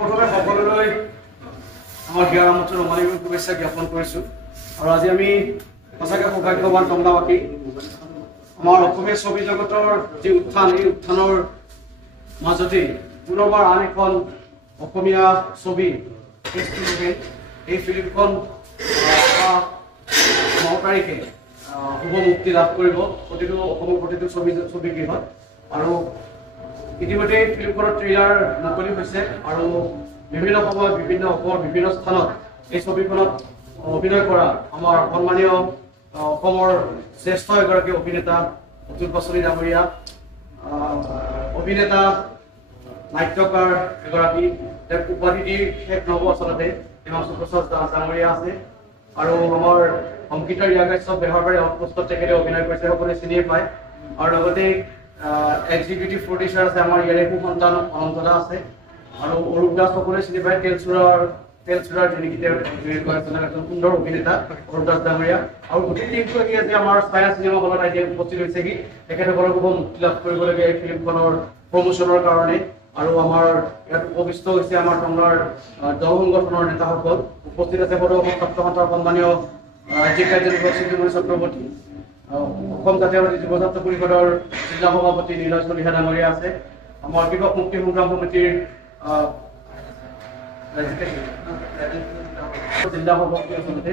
প্ৰথমে সকলোলৈ আমাৰ হিয়াৰামতৰ ৰঙালী বিহুৰ শুভেচ্ছা জ্ঞাপন কৰিছোঁ আৰু আজি আমি সঁচাকৈ সৌভাগ্যৱান টংলাবাসী আমাৰ অসমীয়া ছবি জগতৰ যি উত্থান এই উত্থানৰ মাজতে পুনৰবাৰ আন এখন অসমীয়া ছবি এই ফিল্মখন 9 তাৰিখে শুভ মুক্তি লাভ কৰিব অসমৰ প্ৰতিটো ছবি গৃহত আৰু ইতিমধ্যে ফিল্মখনৰ ট্ৰেইলাৰ মুকলি হৈছে আৰু বিভিন্ন সময়ত বিভিন্ন স্থানত এই ছবিখনত অভিনয় কৰা আমাৰ সন্মানীয় অসমৰ শ্ৰেষ্ঠ এগৰাকী অভিনেতা অতুল বসুনী ডাঙৰীয়া অভিনেতা নাট্যকাৰ এগৰাকী উপাধি শেষ নহ'ব আচলতে হিমাংশু প্ৰসাদ দাস ডাঙৰীয়া আছে আৰু আমাৰ অংকিতা ৰিয়া কাশ্যপ বেহৰবাৰী আউটপোষ্টত তেখেতে অভিনয় কৰিছে সকলোৱে চিনিয়ে পায় আৰু লগতে এক্সিকিউটিভ প্ৰডিউচাৰ আছে আমাৰ ইয়াৰে সন্তান অনন্ত দা আছে আৰু অৰূপ দাস সকলোৱে চিনি পায় তেলচুৰাৰ যিনেকি এজন সুন্দৰ অভিনেতা অৰূপ দাস ডাঙৰীয়া আৰু গোটেই টিমটো আহি আছে আমাৰ ছায়া চিনেমা হলত আহি উপস্থিত হৈছেহি তেখেতসকলৰ শুভ মুক্তি লাভ কৰিবলগীয়া এই ফিল্মখনৰ প্ৰমোশ্যনৰ কাৰণে আৰু আমাৰ ইয়াত উপবিষ্ট হৈছে আমাৰ টংলাৰ দল সংগঠনৰ নেতাসকল উপস্থিত আছে সদৌ অসম ছাত্ৰ সন্থাৰ সন্মানীয় ৰাজ্যিক কাৰ্যনিৰ্বাহক চিন্তুমণি চক্ৰৱৰ্তী অসম জাতীয়বাদী যুৱ ছাত্ৰ পৰিষদৰ জিলা সভাপতি নীলজ চলিহা ডাঙৰীয়া আছে আমাৰ কৃষক মুক্তি সংগ্ৰাম সমিতিৰ জিলা সভাপতি আচলতে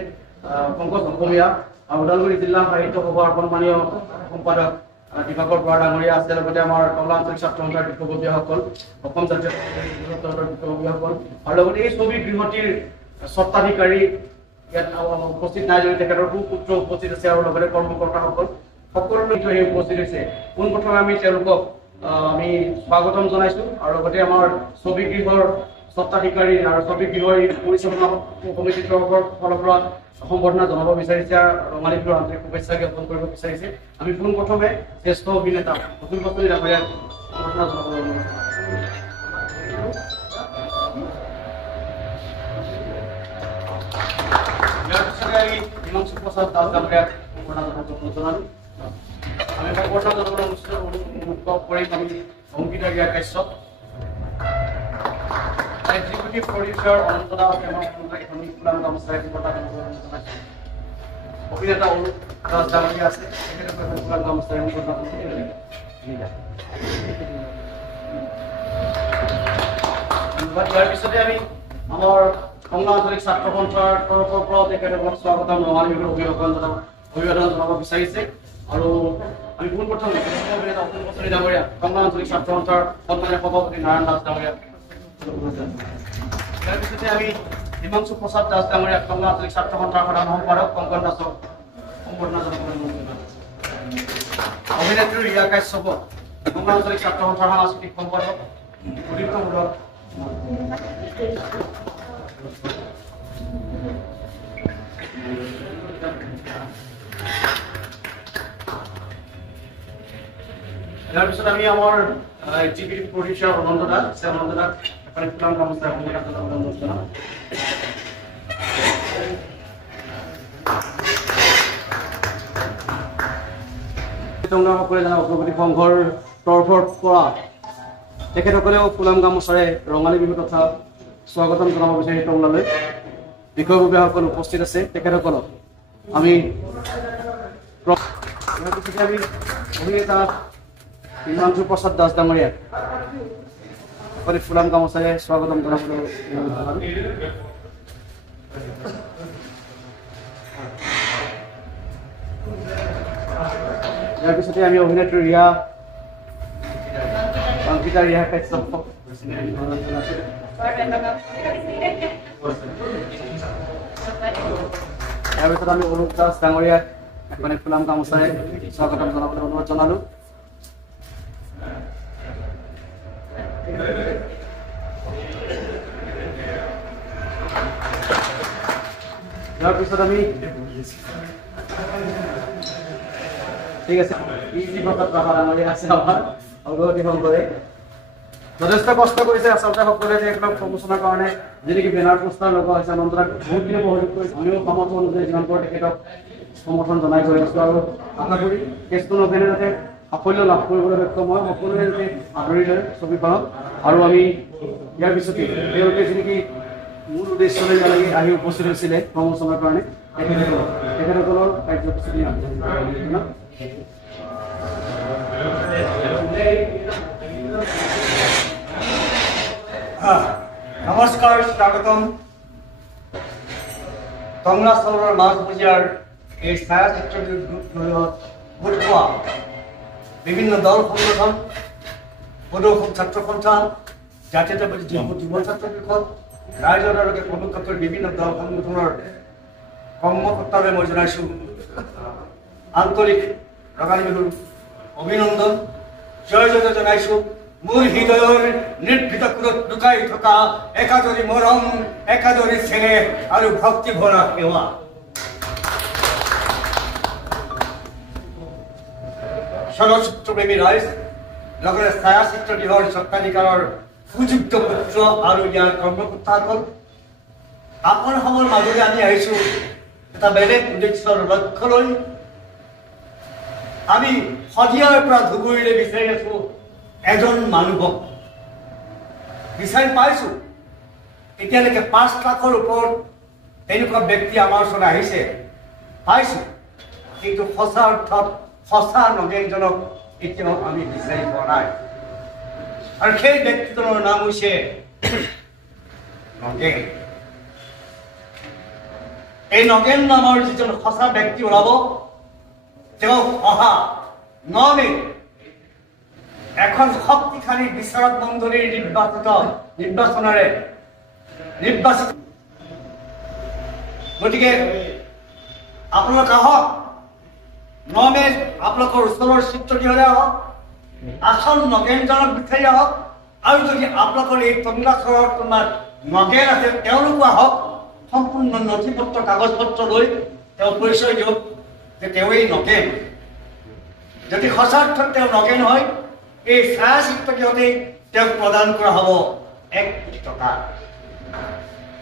পংকজ অসমীয়া আৰু ওদালগুৰি জিলা সাহিত্য সভাৰ সন্মানীয় সম্পাদক দিবাকৰ বৰা ডাঙৰীয়া আছে লগতে আমাৰ টংলা আঞ্চলিক ছাত্ৰ সন্থাৰ বিষয়ববীয়াসকল অসম জাতীয় বিষয়ববীয়াসকল আৰু লগতে এই ছবি গৃহটিৰ স্বত্বাধিকাৰী ইয়াত উপস্থিত নাই যদি তেখেতৰ সুপুত্ৰ উপস্থিত আছে আৰু লগতে কৰ্মকৰ্তাসকল সকলোৱে উপস্থিত হৈছে পোনপ্ৰথমে আমি তেওঁলোকক আমি স্বাগতম জনাইছো আৰু লগতে আমাৰ ছবি গৃহৰ স্বত্বাধিকাৰী আৰু ছবি গৃহৰ পৰিচালনা সমিতিৰ তৰফৰ ফালৰ পৰা সম্বৰ্ধনা জনাব বিচাৰিছে ৰঙালী বিহুৰ আন্তৰিক শুভেচ্ছা জ্ঞাপন কৰিব বিচাৰিছে আমি পোনপ্ৰথমে শ্ৰেষ্ঠ অভিনেতা অতুল বসুনী ডাঙৰীয়াক সম্বৰ্ধনা জনাবলৈ হিমাংশু প্ৰসাদ দাস ডাঙৰীয়াক সম্বৰ্ধনা জনালো আমি সম্বৰ্ধনা জনাবলৈ অনুষ্ঠিত কৰিম আমি অংকিতা ৰিয়া কাশ্যপ এক্সিকিউটিভ প্ৰডিউচাৰ অনন্ত দা অভিনেতা অৰূপ দাস ডাঙৰীয়া আছে ইয়াৰ পিছতে আমি আমাৰ টংলা আঞ্চলিক ছাত্ৰ সন্থাৰ তৰফৰ পৰা তেখেতসকলক স্বাগতম ৰঙালী বিহুৰ অভিবাদন জনাব বিচাৰিছে আৰু আমি পোনপ্ৰথমে অভিনেতা অতুল বসুনী ডাঙৰীয়া টংলা আঞ্চলিক ছাত্ৰ সন্থাৰ সন্মানীয় সভাপতি নাৰায়ণ দাস ডাঙৰীয়া ইয়াৰ পিছতে আমি হিমাংশু প্ৰসাদ দাস ডাঙৰীয়া টংলা আঞ্চলিক ছাত্ৰ সন্থাৰ সাধাৰণ সম্পাদক কংকন দাসক সম্বৰ্ধনা জনাবলৈ অভিনেত্ৰী ৰিয়া কাশ্যপক টংলা আঞ্চলিক ছাত্ৰ সন্থাৰ সাংস্কৃতিক সম্পাদক প্ৰদীপ্তমূলক ইয়াৰ পিছত আমি আমাৰ এক্সিকিউটিভ প্ৰডিউচাৰ অনন্ত দাস অনন্ত দাস এখন ফুলাম গামোচা অনুষ্ঠান টংলাসকলে জানা অগ্ৰগতি সংঘৰ তৰফৰ পৰা তেখেতসকলেও ফুলাম গামোচাৰে ৰঙালী বিহু তথা স্বাগতম জনাব বিচাৰি টংলালৈ বিষয়ববীয়াসকল উপস্থিত আছে তেখেতসকলক আমি অভিনেতা হিমাংশু প্ৰসাদ দাস ডাঙৰীয়াক ফুলাম গামোচাৰে স্বাগতম জনাবলৈ ইয়াৰ পিছতে আমি অভিনেত্ৰী অংকিতা ৰিয়া কাশ্যপক ইয়াৰ পিছত আমি অৰূপ দাস ডাঙৰীয়াক এখন ফুলাম গামোচাৰে স্বাগতম জনাবলৈ অনুৰোধ জনালো ইয়াৰ পিছত আমি ঠিক আছে ইজি কথা ডাঙৰীয়া আছে আমাৰ অগ্ৰগতি সংঘৰে যথেষ্ট কষ্ট কৰিছে আচলতে সকলোৱে এইবিলাক প্ৰমোচনৰ কাৰণে যেনেকৈ বেনাৰ পোষ্টাৰ লগোৱা হৈছে আনন্দৰাক বহুতখিনি সহযোগ কৰিছে আমিও সামৰ্থ অনুযায়ী যিমান পাৰোঁ তেখেতক সমৰ্থন জনাই গৈ আছোঁ আৰু আশা কৰি কেছটো নগেনে যাতে সাফল্য লাভ কৰিবলৈ সক্ষম হয় সকলোৱে যাতে আদৰি লয় ছবিখনক আৰু আমি ইয়াৰ পিছতে তেওঁলোকে যেনেকৈ মূল উদ্দেশ্যলৈ ইয়ালৈকে আহি উপস্থিত হৈছিলে প্ৰমোচনৰ কাৰণে তেখেতসকলৰ কাৰ্যসূচী নমস্কাৰ স্বাগতম টংলা চহৰৰ মাজমজিয়াৰ এই ছায়াচিত্ৰটিৰ গোট খোৱা বিভিন্ন দল সংগঠন প্ৰদৰ্শক ছাত্ৰ সন্থা জাতীয়তাবাদী যুৱ ছাত্ৰ পৰিষদ ৰাইজৰ দলকে প্ৰমুখ কৰি বিভিন্ন দল সংগঠনৰ কৰ্মকৰ্তাৰে মই জনাইছোঁ আন্তৰিক ৰঙালী বিহুৰ অভিনন্দন জয় জয় জনাইছোঁ মোৰ হৃদয়ৰ নিৰ্ভীত কোণত লুকাই থকা একাদৰী মৰম একাদৰী চেনেহ আৰু ভক্তি ভৰা সেৱা চলচ্চিত্ৰপ্ৰেমী ৰাইজ লগতে ছায়াচিত্ৰ গৃহৰ স্বত্বাধিকাৰৰ সুযুক্ত পুত্ৰ আৰু ইয়াৰ কৰ্মকৰ্তাসকল আপোনালোকৰ মাজলৈ আমি আহিছোঁ এটা বেলেগ উদ্দেশ্যৰ লক্ষ্য লৈ আমি সদিয়াৰ পৰা ধুবুৰীলৈ বিচাৰি আছোঁ এজন মানুহক বিচাৰি পাইছোঁ এতিয়ালৈকে ৫ লাখৰ ওপৰত তেনেকুৱা ব্যক্তি আমাৰ ওচৰলৈ আহিছে পাইছোঁ কিন্তু সঁচা অৰ্থত সঁচা নগেনজনক এতিয়াও আমি বিচাৰি পোৱা নাই আৰু সেই ব্যক্তিজনৰ নাম হৈছে নগেন এই নগেন নামৰ যিজন সঁচা ব্যক্তি ওলাব তেওঁ অহা ৯ মে এখন শক্তিশালী বিচাৰক মণ্ডলীৰ নিৰ্বাচনেৰে নিৰ্বাচিত গতিকে আপোনালোক আহক ৯ মে আপোনালোকৰ ওচৰৰ চিত্ৰগৃহলৈ আহক আসল নগেনজনক বিচাৰি আহক আৰু যদি আপোনালোকৰ এই টংলা চহৰত কোনোবা নগেন আছে তেওঁলোকো আহক সম্পূৰ্ণ নথি পত্ৰ কাগজ পত্ৰ লৈ তেওঁ পৰিচয় দিয়ক যে তেওঁই নগেন যদি সঁচা অৰ্থত তেওঁ নগেন হয় এই ছায়াচিত্ৰগৃহতেই তেওঁক প্ৰদান কৰা হ'ব ১ কোটি টকা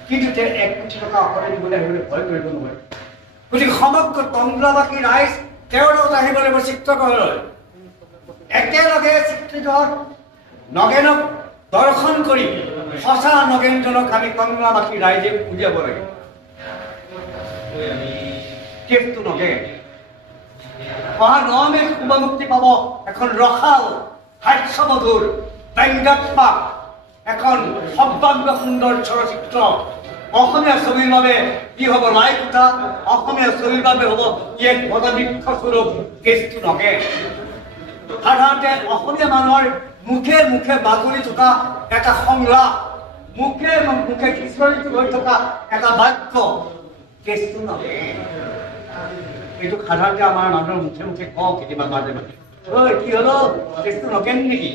কিন্তু তেওঁ ১ কোটি টকা অকলে দিবলৈ আহিবলৈ ভয় কৰিব নোৱাৰে গতিকে সমগ্ৰ টংলাবাসী ৰাইজ তেওঁৰ লগত আহিব লাগিব চিত্ৰগৃহলৈ একেলগে চিত্ৰগৃহত নগেনক দৰ্শন কৰি সঁচা নগেনজনক আমি টংলাবাসী ৰাইজে উলিয়াব লাগিব কেছটো নগেন অহা ৯ মে শুভমুক্তি পাব এখন ৰসাল হাস্যমধুৰ ব্যংগাত্মক এখন সৰ্বাংগ সুন্দৰ চলচ্চিত্ৰ অসমীয়া ছবিৰ বাবে কি হ'ব লাইকোটা অসমীয়া ছবিৰ বাবে হ'ব এক পদবৃক্ষ স্বৰূপ কেছটো নগেন সাধাৰণতে অসমীয়া মানুহৰ মুখে মুখে বাগৰি থকা এটা সংলাপ মুখে মুখে সিঁচৰিত হৈ থকা এটা বাক্য কেছটো নগেন এইটো সাধাৰণতে আমাৰ মানুহৰ মুখে মুখে কওঁ কেতিয়াবা মাজে মাজে ঐ কি হলো কেছটো নগেন নেকি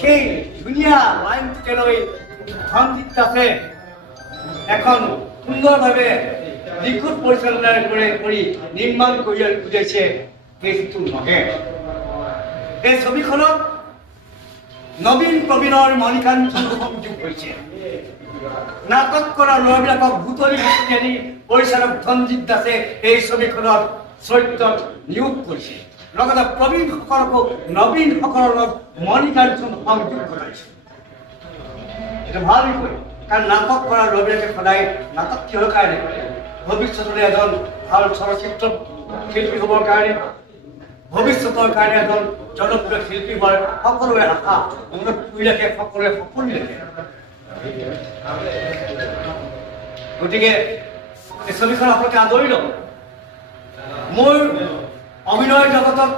সেই ধুনীয়া লাইনটোকে লৈ ধনজিৎ দাসে এখন সুন্দৰভাৱে নিখুঁত পৰিচালনা কৰি নিৰ্মাণ কৰি উলিয়াইছে কেছটো নগেন এই ছবিখনত নবীন প্ৰবীণৰ মণিকাঞ্চন সংযোগ হৈছে নাটক কৰা ল'ৰাবিলাকক বুটলি বুটলি পৰিচালক ধনজিৎ দাসে এই ছবিখনত চৰিত্ৰত নিয়োগ কৰিছে লগতে প্ৰবীণসকলকো নবীনসকলৰ লগত মণিকাঞ্চন সংযোগ ঘটাইছে এইটো ভাল বিষয় কাৰণ নাটক কৰা ল'ৰাবিলাকে সদায় নাটক কিহৰ কাৰণে ভৱিষ্যতলৈ এজন ভাল চলচ্চিত্ৰ শিল্পী হ'বৰ কাৰণে ভৱিষ্যতৰ কাৰণে এজন জনপ্ৰিয় শিল্পী হোৱাৰ সকলোৰে আশা মনত পুৰি ৰাখে সকলোৰে সপোন ৰাখে গতিকে এই ছবিখন আপোনালোকে আদৰি লওক মোৰ অভিনয় জগতত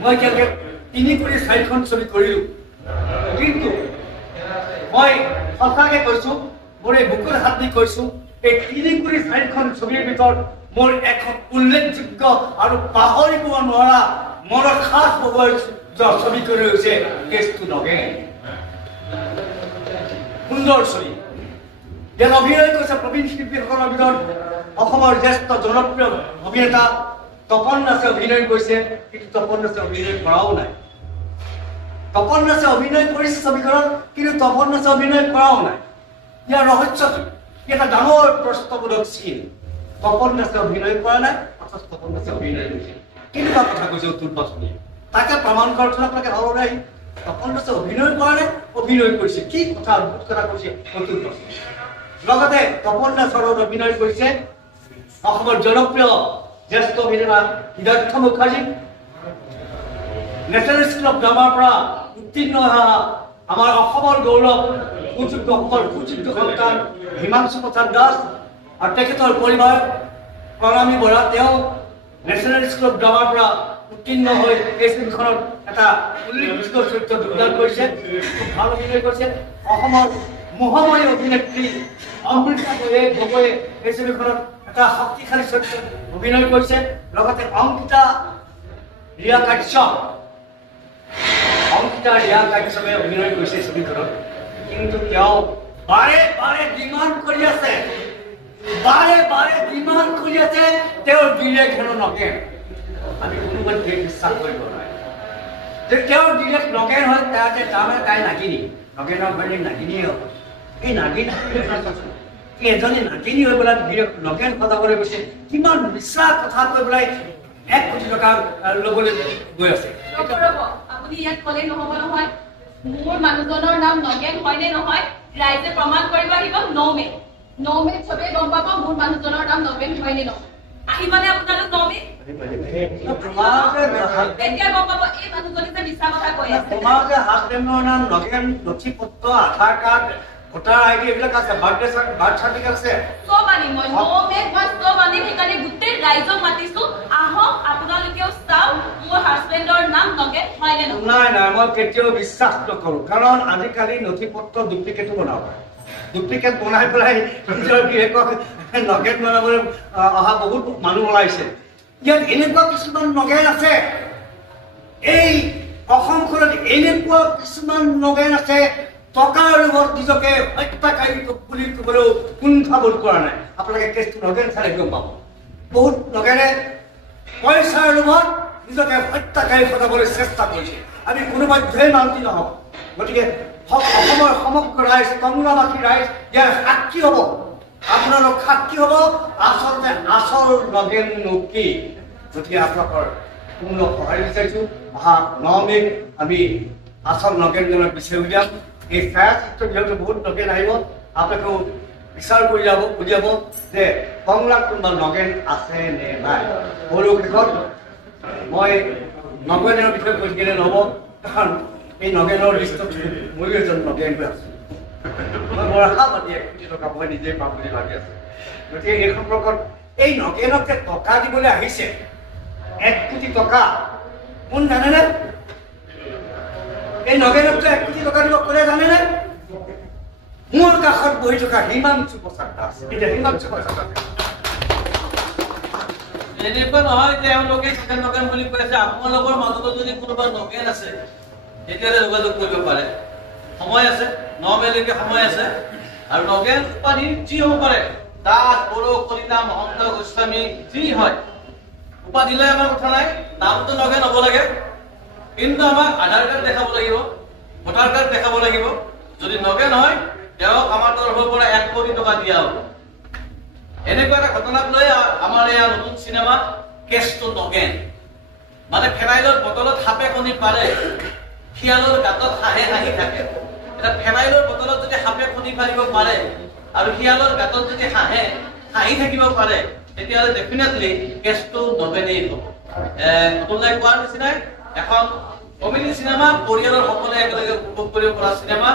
মই এতিয়ালৈকে ৩ কোটি ৪খন ছবি কৰিলোঁ কিন্তু মই সঁচাকৈ কৈছোঁ মোৰ এই বুকুত হাত দি কৈছোঁ এই ৩ কোটি ৪খন ছবিৰ ভিতৰত মোৰ এখন উল্লেখযোগ্য আৰু পাহৰিব নোৱাৰা মনত খাস হ'ব ছবি কৰি হৈছে কেছটো নগেন সুন্দৰ ছবি ইয়াত অভিনয় কৰিছে প্ৰবীণ শিল্পীসকলৰ ভিতৰত অসমৰ জ্যেষ্ঠ জনপ্ৰিয় অভিনেতা তপন দাসে অভিনয় কৰিছে কিন্তু তপন দাসে অভিনয় কৰাও নাই তপন দাসে অভিনয় কৰিছে ছবিখনত, কিন্তু তপন দাসে অভিনয় কৰাও নাই। ইয়াৰ ৰহস্য কি? এটা ডাঙৰ প্ৰশ্নবোধক চিন। তপন দাসে অভিনয় কৰা নাই, অথচ তপন দাসে অভিনয় কৰিছে। কেনেকুৱা কথা কৈছে অতুল বাসুদেৱ? তাকে প্ৰমাণ কৰাটো আপোনালোকে ভালো নাই। তপন দাসে অভিনয় কৰা নাই, অভিনয় কৰিছে। কি কথা, অদ্ভুত কথা কৈছে অতুল বাসুদেৱ। লগতে তপন দাসৰ অভিনয় কৰিছে অসমৰ জনপ্ৰিয় জ্যেষ্ঠ অভিনেতা Siddharth Mukherjee, national school of ড্ৰামাৰ পৰা উত্তীৰ্ণ হোৱা আমাৰ অসমৰ গৌৰৱ সুযোগ্য অসমৰ সুযোগ্য সন্তান হিমাংশু প্ৰসাদ দাস আৰু তেখেতৰ পৰিবাৰ প্ৰণামী বৰা। তেওঁ নেশ্যনেল স্কুল অফ ড্ৰামাৰ পৰা উত্তীৰ্ণ হৈ এই ছবিখনত এটা উল্লেখযোগ্য চৰিত্ৰ যোগদান কৰিছে, খুব ভাল অভিনয় কৰিছে। অসমৰ মোহময়ী অভিনেত্ৰী অমৃতা গগৈয়ে এই ছবিখনত এটা শক্তিশালী চৰিত্ৰ অভিনয় কৰিছে। লগতে অংকিতা ৰিয়া কাশ্যপে অভিনয় কৰিছে ছবিখনত, কিন্তু তেওঁ বাৰে বাৰে ডিমাণ্ড কৰি আছে, তেওঁৰ ডিৰেক্ট হেনো নগেন। আমি কোনোবাই বিশ্বাস কৰিব নোৱাৰে যে তেওঁৰ ডিৰেক্ট নগেন হয়। তাৰমানে তাই নাগিনী, নগেনৰ ঘৈণীক নাগিনীয়ে হ'ব। এই নাগিনী এজনী নাগিনী হৈ পেলাই ডিৰেক্ট নগেন সজাবলৈ গৈছে। কিমান মিছা কথা কৈ পেলাই 1 কোটি টকা ল'বলৈ গৈ আছে। আপুনি ইয়াত ক'লে নহ'ব নহয়। মোৰ মানুহজনৰ নাম নগেন হয়নে নহয় ৰাইজে প্ৰমাণ কৰিব আহিব। নৌমে চবেই গম পাব মোৰ মানুহজনৰ নাম নগেন হয়নে নহয়। আহিবনে আপোনালোক নৌমে? এতিয়া গম পাব এই মানুহজনী যে মিছা কথা কৈ আছে। তোমাৰ যে হাজবেণ্ডৰ নাম নগেন, নথি পত্ৰ, আধাৰ কাৰ্ড, ভোটাৰ আইডি এইবিলাক আছে, বাৰ্থ চাৰ্টিফিকেট আছে। চব আনিম মই, চব আনিম। সেইকাৰণে গোটেই ৰাইজক মাতিছো, আহক আপোনালোকেও চাওক মোৰ হাজবেণ্ডৰ নাম নগেন হয়নে নহয়। নাই, মই কেতিয়াও বিশ্বাস নকৰো, কাৰণ আজিকালি নথি পত্ৰ ডুপ্লিকেটো বনাব পাৰে। ডুপ্লিকেট বনাই পেলাই নিজৰ গিৰিয়েকক নগেন বনাবলৈ অহা বহুত মানুহ ওলাইছে। ইয়াত এনেকুৱা কিছুমান নগেন আছে, এই অসমখনত এনেকুৱা কিছুমান নগেন আছে টকাৰ লোভত নিজকে হত্যাকাৰী বুলি ক'বলৈও কুণ্ঠাবোধ কৰা নাই। আপোনালোকে কেছটো নগেন চালে গম পাব। বহুত নগেনে পইচাৰ লোভত নিজকে হত্যাকাৰী সজাবলৈ চেষ্টা কৰিছে। আমি কোনোবাধ্যেই মান্তি নহওঁ। গতিকে অসমৰ সমগ্ৰ ৰাইজ, টংলাবাসী ৰাইজ ইয়াৰ সাক্ষী হ'ব, আপোনালোক সাক্ষী হ'ব আচলতে আচল নগেননো কি। গতিকে আপোনালোকৰ পূৰ্ণ সহায় বিচাৰিছোঁ। অহা 9 মে'ত আমি আচল নগেনজনক বিচাৰি উলিয়াম। এই ছায়াচিত্ৰ যিহেতু বহুত নগেন আহিব, আপোনালোকেও বিচাৰ কৰি যাব, বুজিয়াব যে কংলাত কোনোবা নগেন আছে নে নাই। সৰু শেষত মই নগেনৰ বিষয়ে কৈ থাকিলে নহ'ব, কাৰণ এই নগেনৰ লিষ্টত ময়ো এজন নগেন হৈ আছোঁ। মই বৰ আশাবাদী 1 কোটি টকা মই নিজেই পাম বুলি ভাবি আছোঁ। গতিকে এই সম্পৰ্কত এই নগেনক যে টকা দিবলৈ আহিছে 1 কোটি টকা, কোন জানেনে? এই নগেনক 1 কোটি টকা দিব ক'লে জানেনে? মোৰ কাষত বহি থকা হিমাংশু প্ৰসাদ দাস। এতিয়া হিমাংশু প্ৰসাদ দাস এনেকুৱা নহয় যে এওঁলোকে চিধা নগেন বুলি কৈ আছে। আপোনালোকৰ মাজতো যদি কোনোবা নগেন আছে তেতিয়াহ'লে যোগাযোগ কৰিব পাৰে। সময় আছে, 9 মে'লৈকে সময় আছে। আৰু নগেন উপাধি যি হ'ব পাৰে, দাস, বড়ো, কলিতা, মহন্ত, গোস্বামী যি হয়, উপাধি লৈ আমাৰ কথা নাই। নামটো নগেন হ'ব লাগে, কিন্তু আমাক আধাৰ কাৰ্ড দেখাব লাগিব, ভোটাৰ কাৰ্ড দেখাব লাগিব। যদি নগেন হয় তেওঁক আমাৰ তৰফৰ পৰা 1 কোটি টকা দিয়া হ'ব। এনেকুৱা এটা ঘটনাক লৈ আমাৰ এয়া নতুন চিনেমা কেছটো নগেন। মানে ফেনাইলৰ বটলত সাপে কণী পাৰে, শিয়ালৰ গাঁতত হাঁহে হাঁহি থাকে। এটা ফেনাইলৰ বটলত যদি সাপে কণী পাৰিব পাৰে আৰু শিয়ালৰ গাঁতত যদি হাঁহে হাঁহি থাকিব পাৰে, তেতিয়াহ'লে ডেফিনেটলি কেছটো নগেনেই হ'ব। নতুনলাই কোৱাৰ নিচিনাই এখন কমেডি চিনেমা, পৰিয়ালৰ সকলোৱে একেলগে উপভোগ কৰিব পৰা চিনেমা।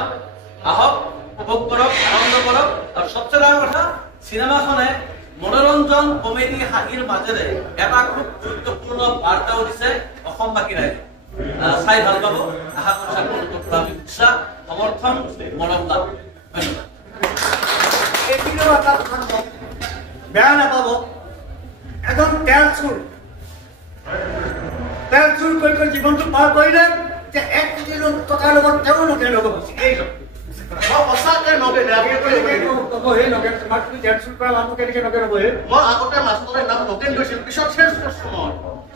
আহক, উপভোগ কৰক, আনন্দ কৰক। আৰু সবচে ডাঙৰ কথা, চিনেমাখনে মনোৰঞ্জন, কমেডি, হাঁহিৰ মাজেৰে এটা খুব গুৰুত্বপূৰ্ণ বাৰ্তাও দিছে অসমবাসী ৰাইজে। চাই ভাল পাব, আশা কৰিছোঁ আমি উৎসাহ, সমৰ্থন, মৰম লাভ। ধন্যবাদ। এইখিনিও এটা কথা বেয়া নাপাব, এজন তেল চুৰ কৰি জীৱনটো পাৰ কৰিলে, যে 1 কোটি টকাৰ লগত তেওঁ নগেন হ'ব। সঁচাকে নগেন সেই নগেন তোমাৰ তুমি তেল চুৰ কৰা মানুহ কেনেকে নগেন হ'ব? মই আগতে মাষ্টৰে নাম নগেন গৈছিল, পিছত চেঞ্জ কৰিছোঁ। মই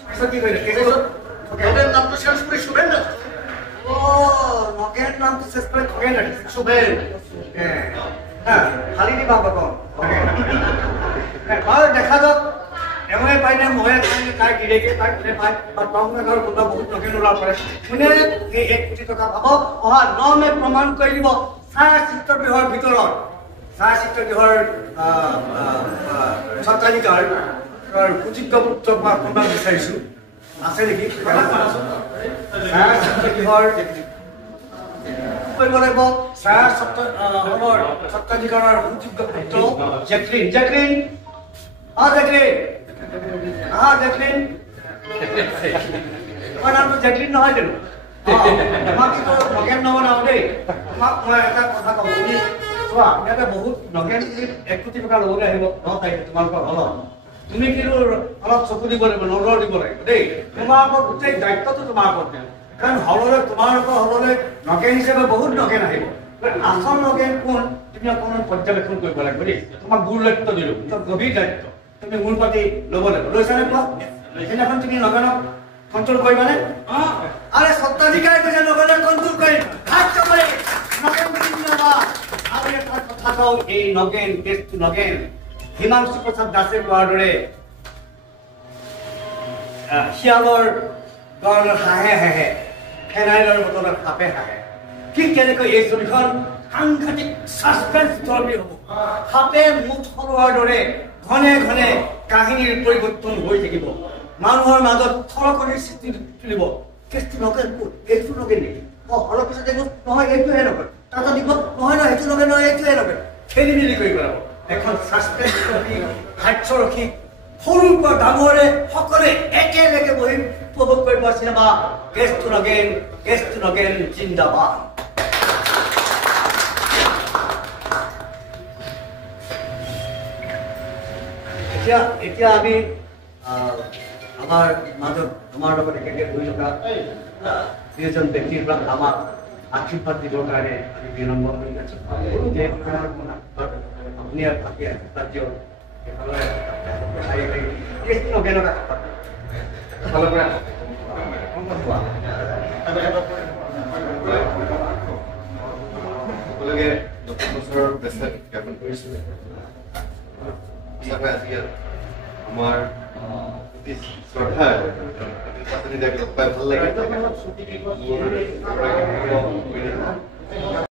পিছত কি কৰিলে? নগেন নামটো চেঞ্জ কৰি শুভেন দাস। নগেন নামটো শেষ কৰে খগেন ৰাখিছে চুবেল হ্যাঁ খালি দিবা বাবা বাৰু দেখা যাওক এময়ে পাই নে ময়ে পাই নে তাই গিৰেকে তাই কোনে পায় বা তোমালোকৰ কোনোবা বহুত নগেন ওলাব পাৰে কোনে এই 1 কোটি টকা পাব অহা 9 মে প্ৰমাণ কৰি দিব ছায়াচিত্ৰগৃহৰ ভিতৰত ছায়াচিত্ৰগৃহৰ সত্ৰাধিকাৰ সুযোগ্য পুত্ৰ বা কোনোবা বিচাৰিছো আছে নেকি ছায়াচিত্ৰগৃহৰ কৰিব লাগিব সত্ৰাধিকাৰৰ সুযোগ্য পুত্ৰ জেকলিন জেকলিন জেকলিন তোমাৰ নামটো জেকলিন নহয় জানো তোমাক কিন্তু নগেন নবনাও দেই তোমাক মই এটা কথা কওঁ তুমি চোৱা ইয়াতে বহুত নগেন 1 কোটি টকা ল'বলৈ আহিব 9 তাৰিখে তোমালোকৰ হলত তুমি কিন্তু অলপ চকু দিব লাগিব নজৰ দিব লাগিব দেই তোমাৰ ওপৰত গোটেই দায়িত্বটো তোমাৰ ওপৰত কাৰণ হললৈ তোমালোকৰ হললৈ নগেন হিচাপে বহুত নগেন আহিব আচল নগেন কোন তুমি অকণমান পৰ্যবেক্ষণ কৰিব লাগিব দেই তোমাক গুৰুত্ব দিলোঁ গভীৰ দায়িত্ব তুমি মূল পাতি ল'ব লাগিব লৈছানে কোৱা সেইদিনাখন তুমি নগেনক কণ্ট্ৰল কৰিবানে আৰে সত্ৰাধিকাৰে কৈছে নগেনক কণ্ট্ৰল কৰিম নগেন জিন্দাবাদ আৰু এটা কথা কওঁ এই নগেন কেছটো নগেন হিমাংশু প্ৰসাদ দাসে কোৱাৰ দৰে শিয়ালৰ গড়ৰ হাঁহে হাঁহে ফেনাইলৰ বটলত সাপে হাঁহে ঠিক তেনেকৈ এই ছবিখন সাংঘাতিক ছাছপেন্স ধৰ্মী হ'ব সাপে মুখ সৰোৱাৰ দৰে ঘনে ঘনে কাহিনীৰ পৰিৱৰ্তন হৈ থাকিব মানুহৰ মাজত থৰকনিৰ সৃষ্টি তুলিব কেছটো নগেন এইটো নগেন নেকি অলপ পিছত দেখোন নহয় এইটোহে নগেন তাত দিব নহয় নহয় এইটো নগেন নহয় এইটোহে নগেন খেলি মেলি কৰি পেলাব এখন ছাছপেন্স ৰখি হাস্যৰখি সৰুৰ পৰা ডাঙৰে সকলোৱে একেলগে বহি উপভোগ কৰিব চিনেমা কেছটো নগেন জিন্দাবাদ এতিয়া আমি আমাৰ মাজত আমাৰ লগত একেলগে বহি থকা দুজন ব্যক্তিৰ পৰা আমাক আশীৰ্বাদ দিবৰ কাৰণে আমি বিনম্ৰ হৈ আছো যে আপুনি আশীৰ্বাদ দিয়ক সকলোকে নতুন বছৰৰ শুভেচ্ছা জ্ঞাপন কৰিছো আজি আমাৰ শ্ৰদ্ধাৰ লগ পাই ভাল লাগিল